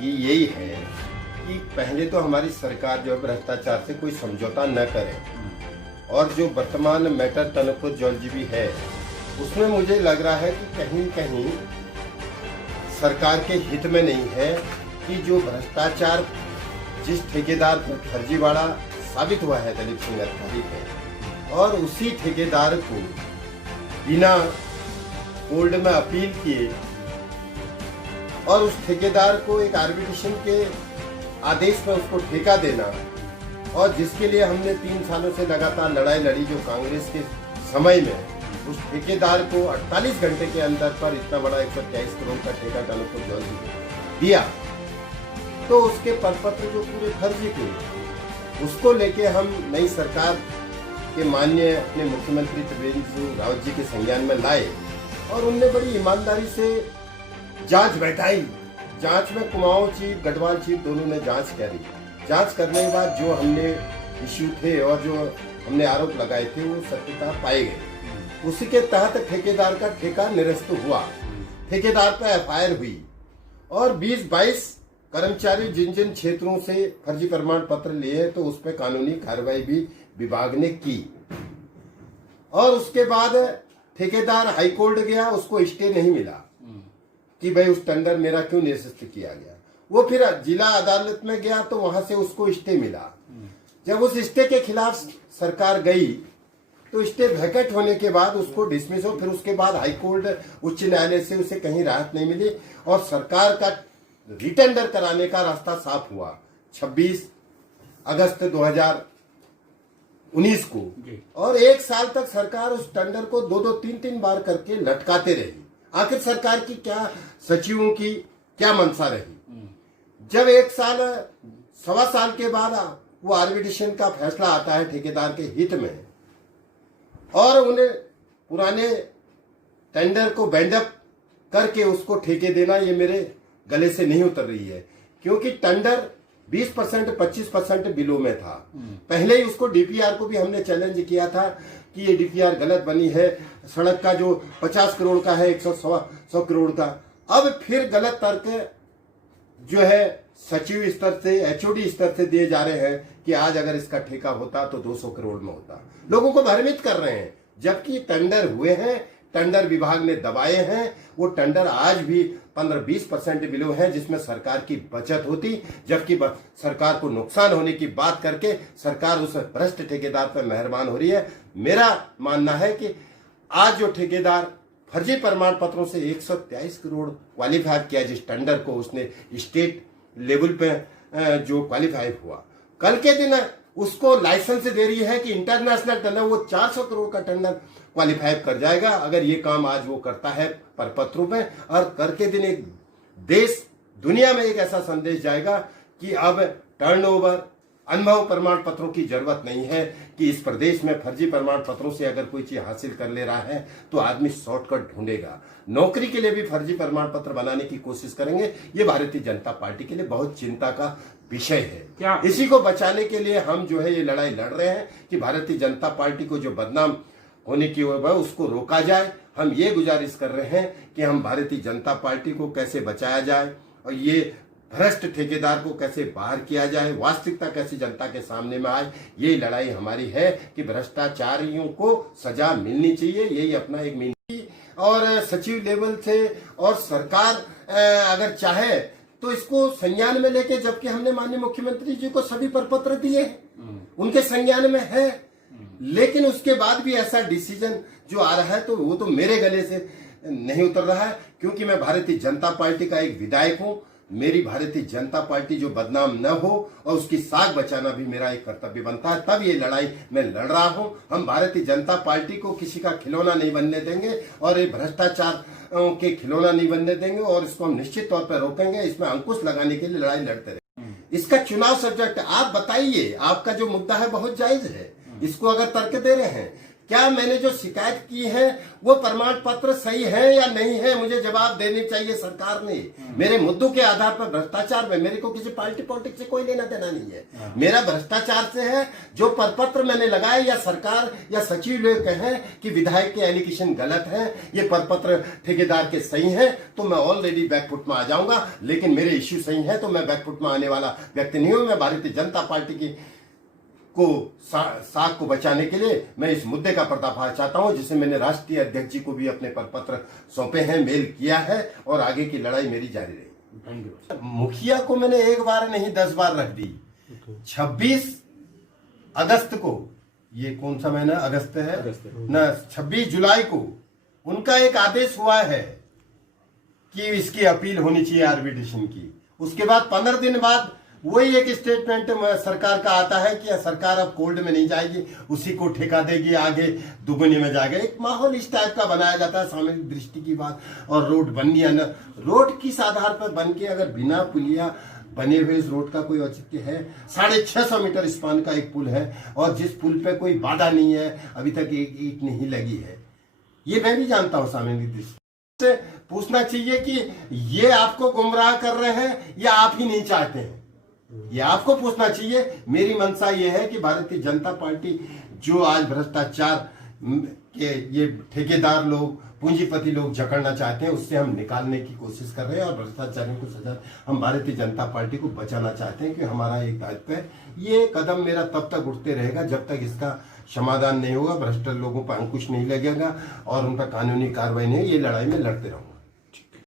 ये यही है कि पहले तो हमारी सरकार जो है भ्रष्टाचार से कोई समझौता न करे, और जो वर्तमान मैटर तनपुर जलजीबी है उसमें मुझे लग रहा है कि कहीं कहीं सरकार के हित में नहीं है कि जो भ्रष्टाचार जिस ठेकेदार पर फर्जीवाड़ा साबित हुआ है दलीप सिंह अधिकारी पे, और उसी ठेकेदार को बिना कोर्ट में अपील किए और उस ठेकेदार को एक आर्बिट्रेशन के आदेश में उसको ठेका देना, और जिसके लिए हमने 3 सालों से लगातार लड़ाई लड़ी, जो कांग्रेस के समय में उस ठेकेदार को 48 घंटे के अंदर पर इतना बड़ा 123 करोड़ का ठेका तनपुर जलजीबी दिया, तो उसके प्रपत्र जो पूरे फर्जी थे उसको लेके हम नई सरकार के माननीय अपने मुख्यमंत्री त्रिवेंद्र सिंह रावत जी के संज्ञान में लाए, और उनने बड़ी ईमानदारी से जांच बैठाई। जांच में कुमाऊं चीफ, गढ़वाल चीफ दोनों ने जांच करी। जांच करने के बाद जो हमने इश्यू थे और जो हमने आरोप लगाए थे वो सत्यता पाए गए। उसी के तहत ठेकेदार का ठेका निरस्त हुआ, ठेकेदार पर एफआईआर हुई, और 20-22 कर्मचारी जिन जिन क्षेत्रों से फर्जी प्रमाण पत्र लिए तो उस पर कानूनी कार्रवाई भी विभाग ने की। और उसके बाद ठेकेदार हाईकोर्ट गया, उसको स्टे नहीं मिला कि भाई उस टेंडर मेरा क्यों निरस्त किया गया। वो फिर जिला अदालत में गया तो वहां से उसको स्टे मिला। जब उस स्टे के खिलाफ सरकार गई तो स्टे वैकेट होने के बाद उसको डिसमिस हो, फिर उसके बाद हाईकोर्ट उच्च न्यायालय से उसे कहीं राहत नहीं मिली, और सरकार का रिटेंडर कराने का रास्ता साफ हुआ 26 अगस्त 2019 को। और 1 साल तक सरकार उस टेंडर को 2-2, 3-3 बार करके लटकाते रही। आखिर सरकार की क्या, सचिवों की क्या मंशा रही। जब 1 साल, 1.25 साल के बाद वो आर्बिट्रेशन का फैसला आता है ठेकेदार के हित में, और उन्हें पुराने टेंडर को बैंडअप करके उसको ठेके देना, ये मेरे गले से नहीं उतर रही है। क्योंकि टेंडर 20%, 25% बिलो में था। पहले ही उसको डीपीआर को भी हमने चैलेंज किया था कि ये डीपीआर गलत बनी है, सड़क का जो 50 करोड़ का है 100 करोड़ का। अब फिर गलत तर्क जो है सचिव स्तर से, एचओडी स्तर से दिए जा रहे हैं कि आज अगर इसका ठेका होता तो 200 करोड़ में होता। लोगों को भ्रमित कर रहे हैं, जबकि टेंडर हुए हैं, टेंडर विभाग ने दबाए हैं। वो टेंडर आज भी 15-20% बिलो है, जिसमें सरकार की बचत होती, जबकि सरकार को नुकसान होने की बात करके सरकार उस भ्रष्ट ठेकेदार पर मेहरबान हो रही है। मेरा मानना है कि आज जो ठेकेदार फर्जी प्रमाण पत्रों से 123 करोड़ क्वालिफाई किया, जिस टेंडर को उसने स्टेट लेवल पे जो क्वालिफाई हुआ, कल के दिन उसको लाइसेंस दे रही है कि इंटरनेशनल टेंडर, वो 400 करोड़ का टेंडर क्वालिफाई कर जाएगा अगर ये काम आज वो करता है प्रपत्रों में। और करके दिन एक देश, दुनिया में एक ऐसा संदेश जाएगा कि अब टर्नओवर, अनुभव प्रमाण पत्रों की जरूरत नहीं है, कि इस प्रदेश में फर्जी प्रमाण पत्रों से अगर कोई चीज हासिल कर ले रहा है तो आदमी शॉर्टकट ढूंढेगा। नौकरी के लिए भी फर्जी प्रमाण पत्र बनाने की कोशिश करेंगे। ये भारतीय जनता पार्टी के लिए बहुत चिंता का विषय है। इसी को बचाने के लिए हम जो है ये लड़ाई लड़ रहे हैं कि भारतीय जनता पार्टी को जो बदनाम होने की ओर है उसको रोका जाए। हम ये गुजारिश कर रहे हैं कि हम भारतीय जनता पार्टी को कैसे बचाया जाए, और ये भ्रष्ट ठेकेदार को कैसे बाहर किया जाए, वास्तविकता कैसे जनता के सामने में आए। ये लड़ाई हमारी है कि भ्रष्टाचारियों को सजा मिलनी चाहिए। यही अपना एक मिनती, और सचिव लेवल से, और सरकार अगर चाहे तो इसको संज्ञान में लेके, जबकि हमने माननीय मुख्यमंत्री जी को सभी प्रपत्र दिए, उनके संज्ञान में है, लेकिन उसके बाद भी ऐसा डिसीजन जो आ रहा है तो वो तो मेरे गले से नहीं उतर रहा है। क्योंकि मैं भारतीय जनता पार्टी का एक विधायक हूं। मेरी भारतीय जनता पार्टी जो बदनाम न हो और उसकी साख बचाना भी मेरा एक कर्तव्य बनता है, तब ये लड़ाई मैं लड़ रहा हूं। हम भारतीय जनता पार्टी को किसी का खिलौना नहीं बनने देंगे, और ये भ्रष्टाचार के खिलौना नहीं बनने देंगे, और इसको हम निश्चित तौर पर रोकेंगे। इसमें अंकुश लगाने के लिए लड़ाई लड़ते रहेंगे। इसका चुनाव सब्जेक्ट आप बताइए, आपका जो मुद्दा है बहुत जायज है, इसको अगर तर्क दे रहे हैं क्या मैंने जो शिकायत की है वो प्रमाण पत्र सही है या नहीं है, मुझे जवाब देने चाहिए सरकार ने। मेरे मुद्दों के आधार पर भ्रष्टाचार में मेरे को किसी पार्टी पॉलिटिक्स से कोई लेना देना नहीं है। मेरा भ्रष्टाचार से है। जो परपत्र मैंने लगाए या सरकार या सचिव लोग कहें कि विधायक के एलिगेशन गलत है, ये परपत्र ठेकेदार के सही है, तो मैं ऑलरेडी बैकफुट में आ जाऊंगा। लेकिन मेरे इश्यू सही है तो मैं बैकफुट में आने वाला व्यक्ति नहीं हूं। मैं भारतीय जनता पार्टी की को साख को बचाने के लिए मैं इस मुद्दे का पर्दाफाश चाहता हूं, जिसे मैंने राष्ट्रीय अध्यक्ष जी को भी अपने पत्र सौंपे हैं, मेल किया है और आगे की लड़ाई मेरी जारी रहेगी। मुखिया को मैंने एक बार नहीं 10 बार रख दी। 26 अगस्त को, ये कौन सा महीना अगस्त है ना, 26 जुलाई को उनका एक आदेश हुआ है कि इसकी अपील होनी चाहिए आर्बिट्रेशन की। उसके बाद 15 दिन बाद वही एक स्टेटमेंट सरकार का आता है कि सरकार अब कोल्ड में नहीं जाएगी, उसी को ठेका देगी, आगे दुगुनी में जाएगा। एक माहौल इस टाइप का बनाया जाता है, सामाजिक दृष्टि की बात। और रोड बन गया ना, रोड किस आधार पर बन के, अगर बिना पुलिया बने हुए इस रोड का कोई औचित्य है? 650 मीटर स्पान का एक पुल है और जिस पुल पे कोई बाधा नहीं है, अभी तक एक ईंट नहीं लगी है। ये मैं भी जानता हूँ सामाजिक दृष्टि से। पूछना चाहिए कि ये आपको गुमराह कर रहे हैं या आप ही नहीं चाहते हैं, ये आपको पूछना चाहिए। मेरी मंशा ये है कि भारतीय जनता पार्टी जो आज भ्रष्टाचार के ये ठेकेदार लोग, पूंजीपति लोग जकड़ना चाहते हैं, उससे हम निकालने की कोशिश कर रहे हैं और भ्रष्टाचारियों को सजा, हम भारतीय जनता पार्टी को बचाना चाहते हैं कि हमारा एक दायित्व है। ये कदम मेरा तब तक उठते रहेगा जब तक इसका समाधान नहीं होगा, भ्रष्ट लोगों पर अंकुश नहीं लगेगा और उन पर कानूनी कार्रवाई नहीं, ये लड़ाई में लड़ते रहूंगा।